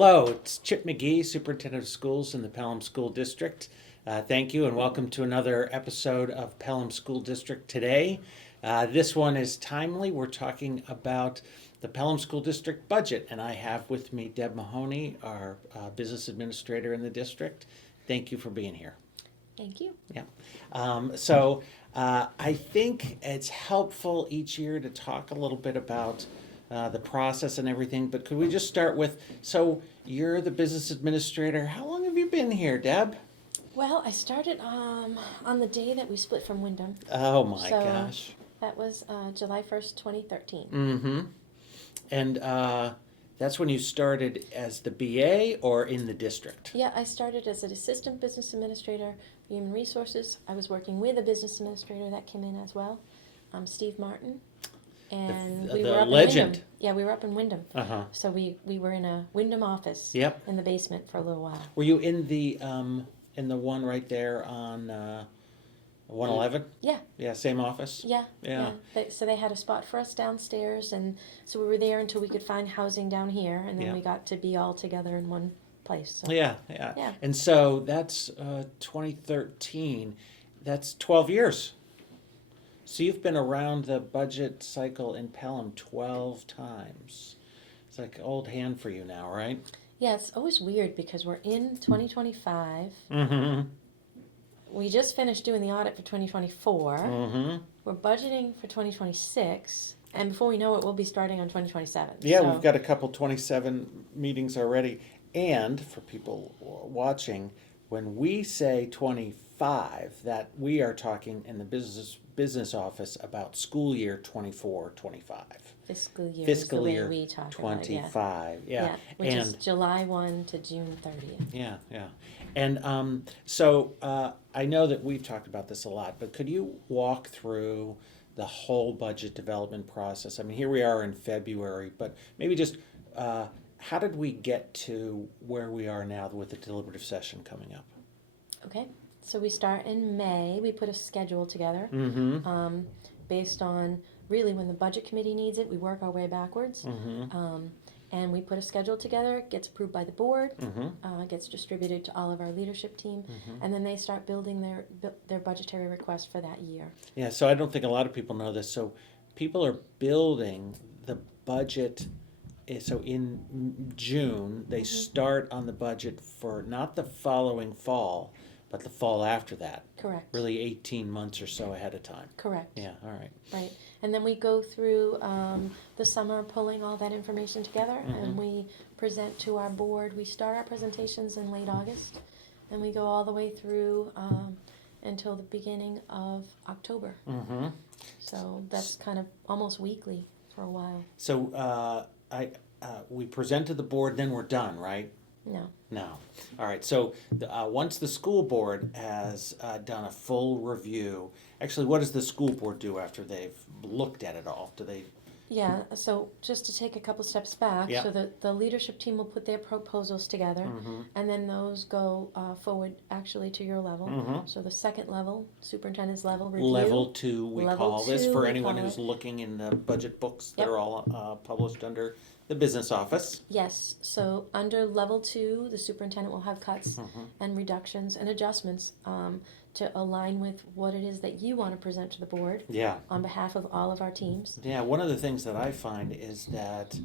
Hello, it's Chip McGee, Superintendent of Schools in the Pelham School District. Thank you and welcome to another episode of Pelham School District Today. This one is timely. We're talking about the Pelham School District budget, and I have with me Deb Mahoney, our business administrator in the district. Thank you for being here. Thank you. Yeah. I think it's helpful each year to talk a little bit about the process and everything, but could we just start with, so you're the business administrator. How long have you been here, Deb? Well, I started on the day that we split from Wyndham. Oh my So gosh. That was July 1st, 2013. Mm-hmm. And that's when you started as the BA or in the district? Yeah, I started as an assistant business administrator, human resources. I was working with a business administrator that came in as well, Steve Martin. And we the were up legend. in Wyndham. Yeah, we were up in Wyndham. Uh-huh. So we were in a Wyndham office. Yep. In the basement for a little while. Were you in the one right there on 111? Yeah. Yeah, same office? Yeah. Yeah. So they had a spot for us downstairs, and so we were there until we could find housing down here, and then Yeah. we got to be all together in one place. So. Yeah. Yeah. And so that's 2013. That's 12 years. So you've been around the budget cycle in Pelham 12 times. It's like old hand for you now, right? Yeah, it's always weird because we're in 2025. Mm-hmm. We just finished doing the audit for 2024. Mm-hmm. We're budgeting for 2026. And before we know it, we'll be starting on 2027. Yeah, So- we've got a couple 27 meetings already. And for people watching, when we say 25, that we are talking in the business office about school year 24-25. Fiscal year Fiscal is the year way we talk about it. 25, yeah. Which is And July 1 to June 30th. yeah. And so I know that we've talked about this a lot, but could you walk through the whole budget development process? I mean, here we are in February, but maybe just how did we get to where we are now with the deliberative session coming up? Okay, so we start in May. We put a schedule together Mm-hmm. based on really when the budget committee needs it. We work our way backwards. Mm-hmm. And we put a schedule together, it gets approved by the board, Mm-hmm. gets distributed to all of our leadership team, Mm-hmm. and then they start building their budgetary requests for that year. Yeah, so I don't think a lot of people know this. So people are building the budget. So in June, they start on the budget for not the following fall, but the fall after that. Correct. Really 18 months or so ahead of time. Correct. Yeah, all right. Right. And then we go through the summer pulling all that information together, and we present to our board. We start our presentations in late August, and we go all the way through until the beginning of October. Mm-hmm. So that's kind of almost weekly for a while. So we present to the board, then we're done, right? No. No. All right. So once the school board has done a full review, actually, what does the school board do after they've looked at it all? Do they? Yeah, so just to take a couple steps back, Yeah. so the leadership team will put their proposals together, Mm-hmm. and then those go forward actually to your level. Mm-hmm. So the second level, superintendent's level review. Level 2, we Level call this 2, for we anyone call who's it. looking in the budget books that Yep. are all published under the business office. Yes, so under level 2, the superintendent will have cuts Mm-hmm. and reductions and adjustments to align with what it is that you want to present to the board Yeah. on behalf of all of our teams. Yeah, one of the things that I find is that,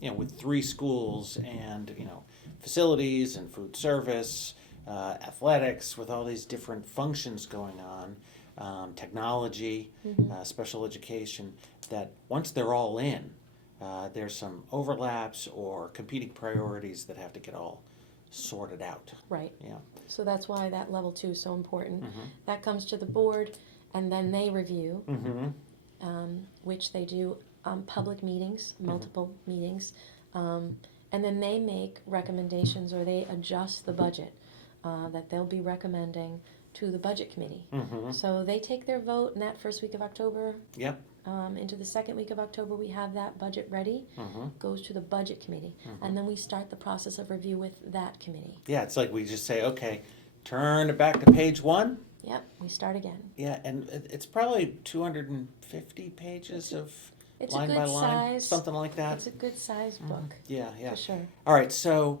with 3 schools and, facilities and food service, athletics, with all these different functions going on, technology, special education, that once they're all in, there's some overlaps or competing priorities that have to get all sorted out. Right. Yeah. So that's why that level 2 is so important. Mm-hmm. That comes to the board, and then they review, Mm-hmm. which they do public meetings, multiple meetings, and then they make recommendations or they adjust the budget that they'll be recommending to the budget committee. Mm-hmm. So they take their vote in that first week of October. Yep. Into the second week of October, we have that budget ready, goes to the budget committee, and then we start the process of review with that committee. Yeah, it's like we just say, okay, turn it back to page 1. Yep, we start again. Yeah, and it's probably 250 pages of It's a line good by line, size. something like that? It's a good sized book, Yeah, yeah. for sure. All right, so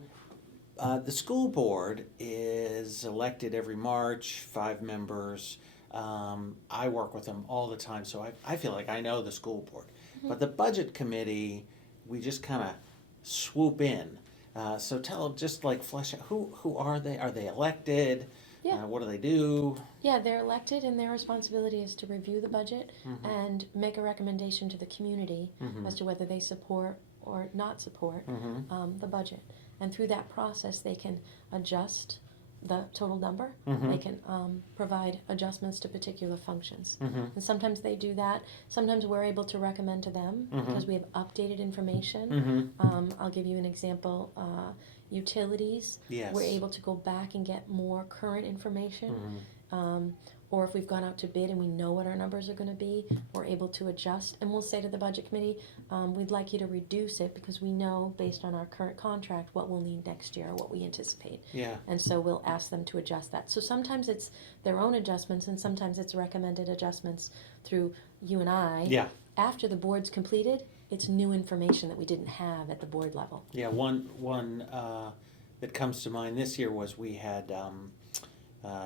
the school board is elected every March, 5 members. I work with them all the time, so I feel like I know the school board. Mm-hmm. But the budget committee, we just kind of swoop in. So just like flesh out, who are they? Are they elected? Yeah. What do they do? Yeah, they're elected, and their responsibility is to review the budget Mhm. and make a recommendation to the community Mhm. as to whether they support or not support Mhm. the budget. And through that process, they can adjust the total number. Mhm. They can provide adjustments to particular functions. Mhm. And sometimes they do that. Sometimes we're able to recommend to them Mhm. because we have updated information. Mhm. I'll give you an example. Utilities, Yes. we're able to go back and get more current information. Mhm. Or if we've gone out to bid and we know what our numbers are going to be, we're able to adjust. And we'll say to the budget committee, we'd like you to reduce it because we know, based on our current contract, what we'll need next year, or what we anticipate. Yeah. And so we'll ask them to adjust that. So sometimes it's their own adjustments, and sometimes it's recommended adjustments through you and I. Yeah. After the board's completed, it's new information that we didn't have at the board level. Yeah. One that comes to mind this year was we had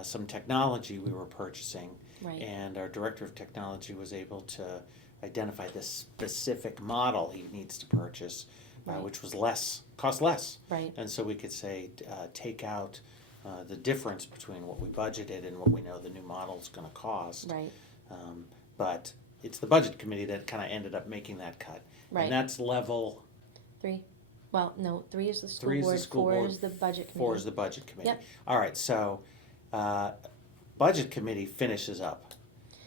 some technology we were purchasing, Right. and our director of technology was able to identify this specific model he needs to purchase, Right. which was cost less. Right. And so we could say, take out the difference between what we budgeted and what we know the new model's going to cost. Right. But it's the budget committee that kind of ended up making that cut. Right. And that's level 3. Well, no, 3 is the school 3 is the board, school 4 board, is the budget committee. 4 is the budget committee. Yep. All right, so budget committee finishes up.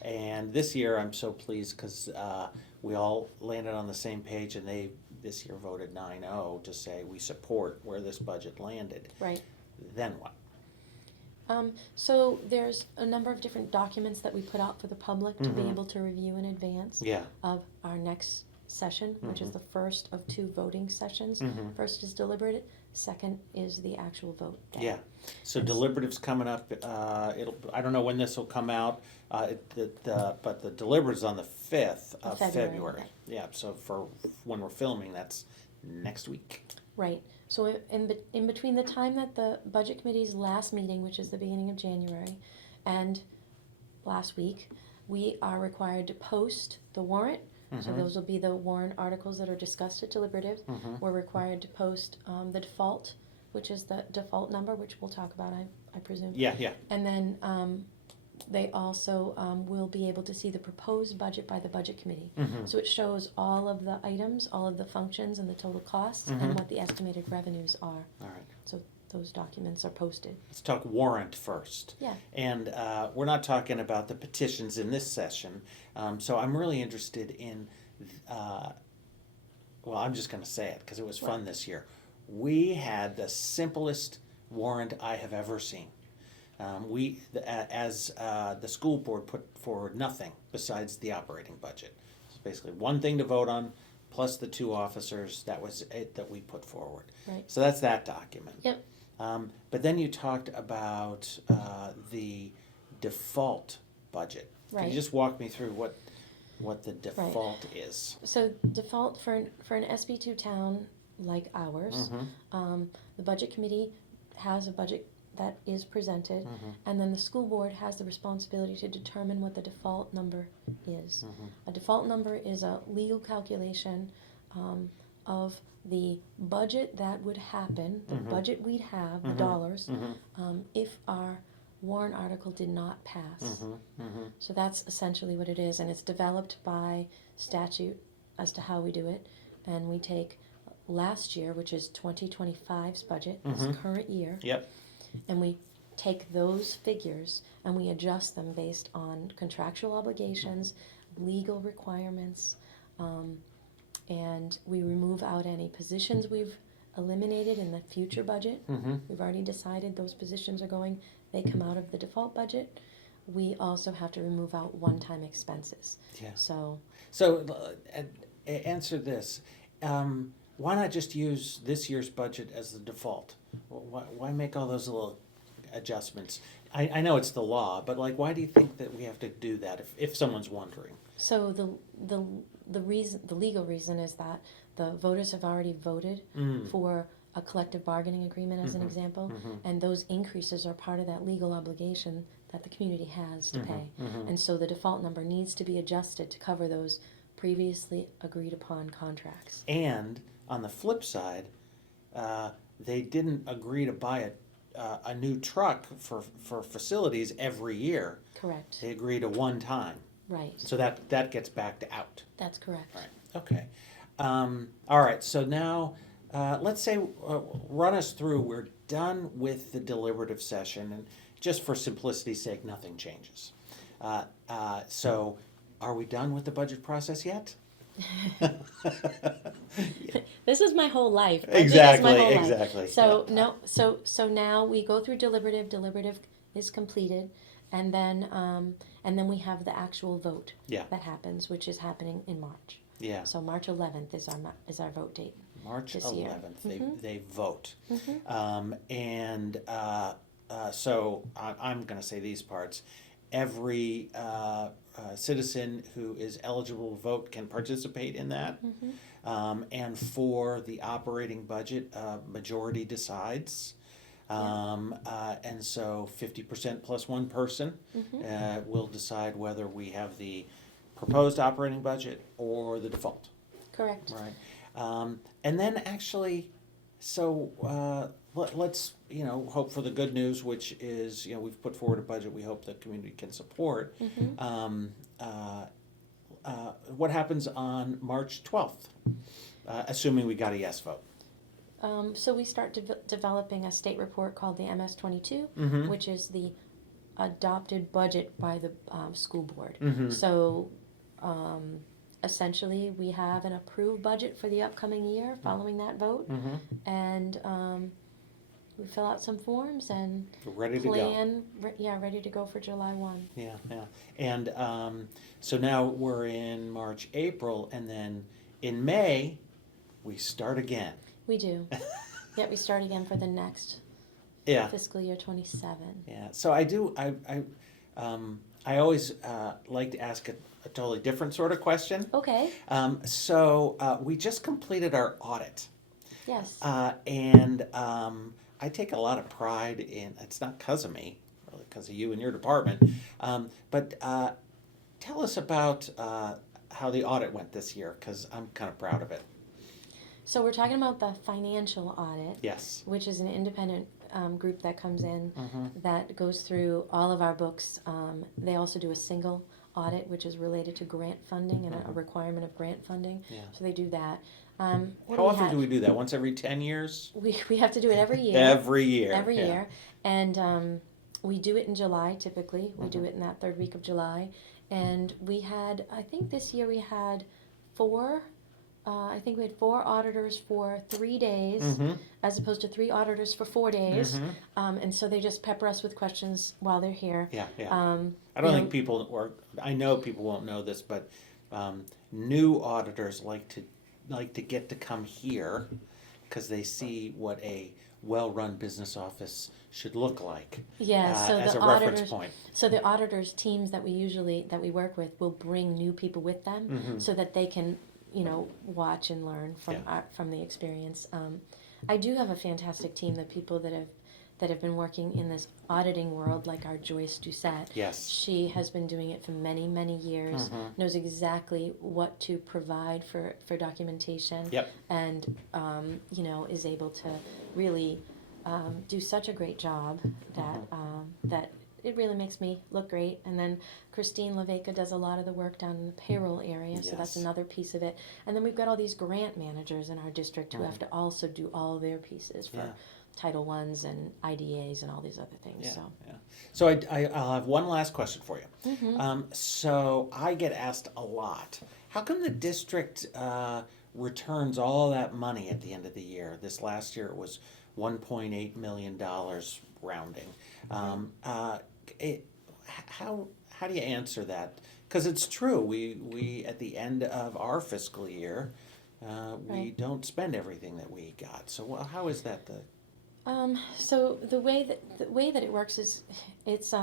And this year I'm so pleased because we all landed on the same page, and they this year voted 9-0 to say we support where this budget landed. Right. Then what? So there's a number of different documents that we put out for the public to be Mhm. able to review in advance Yeah. of our next session, which is Mhm. the first of 2 voting sessions. Mhm. First is deliberative, second is the actual vote day. Yeah. So Yes. deliberative's coming up. I don't know when this will come out. But the deliberate's on the 5th of February, February. right. Yeah. So for when we're filming, that's next week. Right. So in between the time that the budget committee's last meeting, which is the beginning of January, and last week, we are required to post the warrant. So Mhm. those will be the warrant articles that are discussed at deliberative. Mhm. We're required to post the default, which is the default number, which we'll talk about, I presume. Yeah. Yeah. And then they also will be able to see the proposed budget by the budget committee. Mhm. So it shows all of the items, all of the functions, and the total costs, Mhm. and what the estimated revenues are. All right. So those documents are posted. Let's talk warrant first. Yeah. And we're not talking about the petitions in this session. So I'm really interested in, well, I'm just going to say it because it was fun this year. We had the simplest warrant I have ever seen. The school board put forward nothing besides the operating budget. It's basically one thing to vote on, plus the 2 officers. That was it that we put forward. Right. So that's that document. Yep. But then you talked about the default budget. Can Right. you just walk me through what the default is? So default for an SB2 town like ours, Mhm. the budget committee has a budget that is presented, Mhm. and then the school board has the responsibility to determine what the default number is. Mhm. A default number is a legal calculation of the budget that would happen, the Mhm. budget we'd have, the Mhm. dollars, Mhm. if our warrant article did not pass. Mhm. Mhm. So that's essentially what it is, and it's developed by statute as to how we do it. And we take last year, which is 2025's budget, this Mhm. current year, Yep. and we take those figures and we adjust them based on contractual obligations, legal requirements, and we remove out any positions we've eliminated in the future budget. Mhm. We've already decided those positions are going, they come out of the default budget. We also have to remove out one-time expenses. Yeah. So, Answer this. Why not just use this year's budget as the default? Why make all those little adjustments? I know it's the law, but like, why do you think that we have to do that if someone's wondering? so the the legal reason is that the voters have already voted for a collective bargaining agreement, as an example, and those increases are part of that legal obligation that the community has to pay. And so the default number needs to be adjusted to cover those previously agreed upon contracts. And on the flip side, they didn't agree to buy a new truck for facilities every year. Correct. They agreed to one time. Right. So that gets backed out. That's correct. Right. Okay. All right. So now, let's say, run us through. We're done with the deliberative session, and just for simplicity's sake, nothing changes. So, are we done with the budget process yet? This is my whole life. Budget Exactly. is my whole life. Exactly. So Yeah. no, so now we go through deliberative. Deliberative is completed, and then we have the actual vote. Yeah. That happens, which is happening in March. Yeah. So March 11th is our vote date. March this year. 11th, they vote. So I'm going to say these parts. Every citizen who is eligible to vote can participate in that. And for the operating budget, majority decides. And so 50% plus one person will decide whether we have the proposed operating budget or the default. Correct. Right. And then actually, so let's hope for the good news, which is we've put forward a budget we hope the community can support. What happens on March 12th, assuming we got a yes vote? So we start developing a state report called the MS-22, which is the adopted budget by the school board. So essentially, we have an approved budget for the upcoming year following that vote, and we fill out some forms and ready to plan. Ready to go for July 1. Yeah. And so now we're in March, April, and then in May we start again. We do. Yeah, we start again for the next fiscal year 27. Yeah. So I always like to ask a totally different sort of question. Okay. So we just completed our audit. Yes. And I take a lot of pride in, it's not because of me, really because of you and your department, but tell us about how the audit went this year, because I'm kind of proud of it. So we're talking about the financial audit. Yes. Which is an independent group that comes in that goes through all of our books. They also do a single audit, which is related to grant funding and a requirement of grant funding. Yeah. So they do that. How often do we do that? Once every 10 years? We have to do it every year. Every year. Every year. And we do it in July, typically. We do it in that third week of July. And we had, I think this year we had four auditors for 3 days, as opposed to 3 auditors for 4 days. And so they just pepper us with questions while they're here. Yeah. I don't think I know people won't know this, but new auditors like to get to come here because they see what a well-run business office should look like. Yeah, so as the a reference auditors, point. So the auditors teams that we work with will bring new people with them so that they can watch and learn from the experience. I do have a fantastic team, the people that have been working in this auditing world, like our Joyce Doucette. Yes. She has been doing it for many, many years, knows exactly what to provide for documentation. Yep. And, is able to really do such a great job that it really makes me look great. And then Christine LaVeca does a lot of the work down in the payroll area, so that's another piece of it. And then we've got all these grant managers in our district who have to also do all of their pieces for Title I's and IDAs and all these other things. So I'll have one last question for you. So I get asked a lot, how come the district returns all that money at the end of the year? This last year it was $1.8 million rounding. How do you answer that? Because it's true, we at the end of our fiscal year, we don't spend everything that we got. So how is that? So the way that it works is it's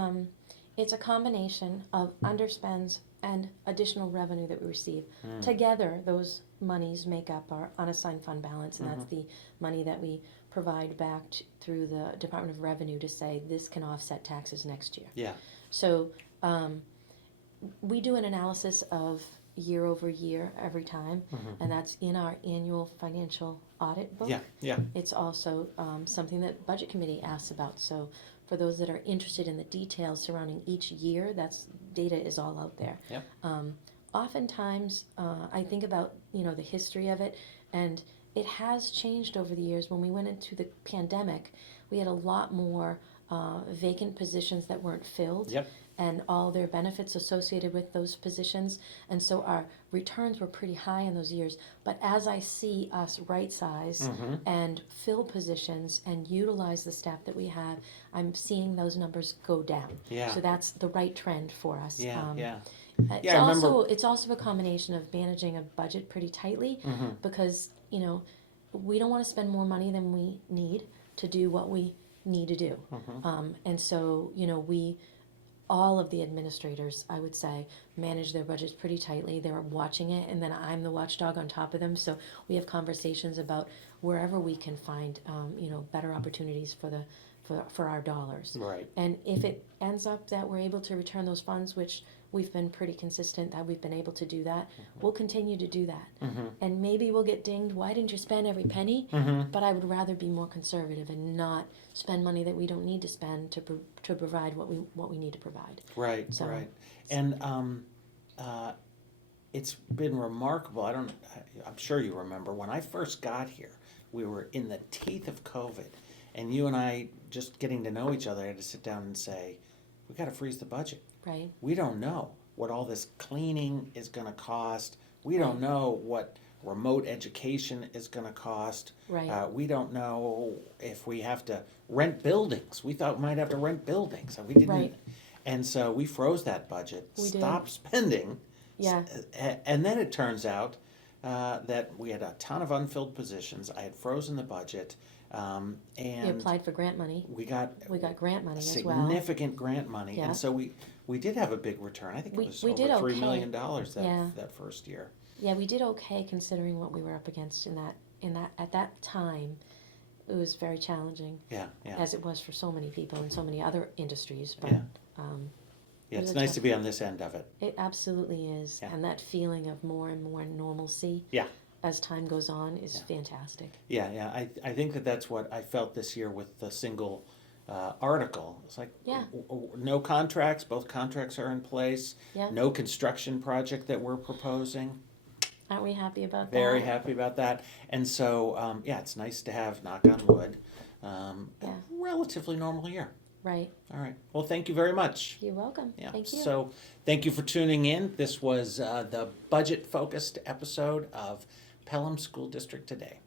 It's a combination of underspends and additional revenue that we receive. Together, those monies make up our unassigned fund balance, and that's the money that we provide back through the Department of Revenue to say this can offset taxes next year. Yeah. So we do an analysis of year over year every time, and that's in our annual financial audit book. Yeah. Yeah. It's also something that Budget Committee asks about. So for those that are interested in the details surrounding each year, that's data is all out there. Yep. Oftentimes, I think about the history of it, and it has changed over the years. When we went into the pandemic, we had a lot more vacant positions that weren't filled. Yep. And all their benefits associated with those positions. And so our returns were pretty high in those years. But as I see us right size and fill positions and utilize the staff that we have, I'm seeing those numbers go down. Yeah. So that's the right trend for us. Yeah. Yeah. It's Yeah, I remember- also it's also a combination of managing a budget pretty tightly because we don't want to spend more money than we need to do what we need to do. And so all of the administrators, I would say, manage their budgets pretty tightly. They're watching it, and then I'm the watchdog on top of them. So we have conversations about wherever we can find, better opportunities for our dollars. Right. And if it ends up that we're able to return those funds, which we've been pretty consistent that we've been able to do that, we'll continue to do that. And maybe we'll get dinged, why didn't you spend every penny? But I would rather be more conservative and not spend money that we don't need to spend to provide what we need to provide. Right. So- Right. And it's been remarkable. I'm sure you remember when I first got here, we were in the teeth of COVID, and you and I just getting to know each other. I had to sit down and say, we got to freeze the budget. Right. We don't know what all this cleaning is going to cost. We don't know what remote education is going to cost. Right. We don't know if we have to rent buildings. We thought we might have to rent buildings, and we didn't. Right. And so we froze that budget, We did. stopped spending. Yeah. And then it turns out that we had a ton of unfilled positions. I had frozen the budget, We and applied for grant money. we got grant money as well. significant grant money, Yeah. and so we did have a big return. I think We- it was we over did $3 okay. million that Yeah. that first year. Yeah, we did okay considering what we were up against in that at that time. It was very challenging, Yeah, yeah, as it was for so many people in so many other industries. But yeah. it Yeah, was it's a nice tough- to be on this end of it. it absolutely is, Yeah. and that feeling of more and more normalcy Yeah. as time goes on is Yeah. fantastic. Yeah, yeah. I think that's what I felt this year with the single article. It's like Yeah. no contracts. Both contracts are in place. Yeah. No construction project that we're proposing. Aren't we happy about that? Very happy about that. And so, it's nice to have, knock on wood, a Yeah. relatively normal year. Right. All right. Well, thank you very much. You're welcome. Yeah. Thank you. So, thank you for tuning in. This was the budget-focused episode of Pelham School District Today.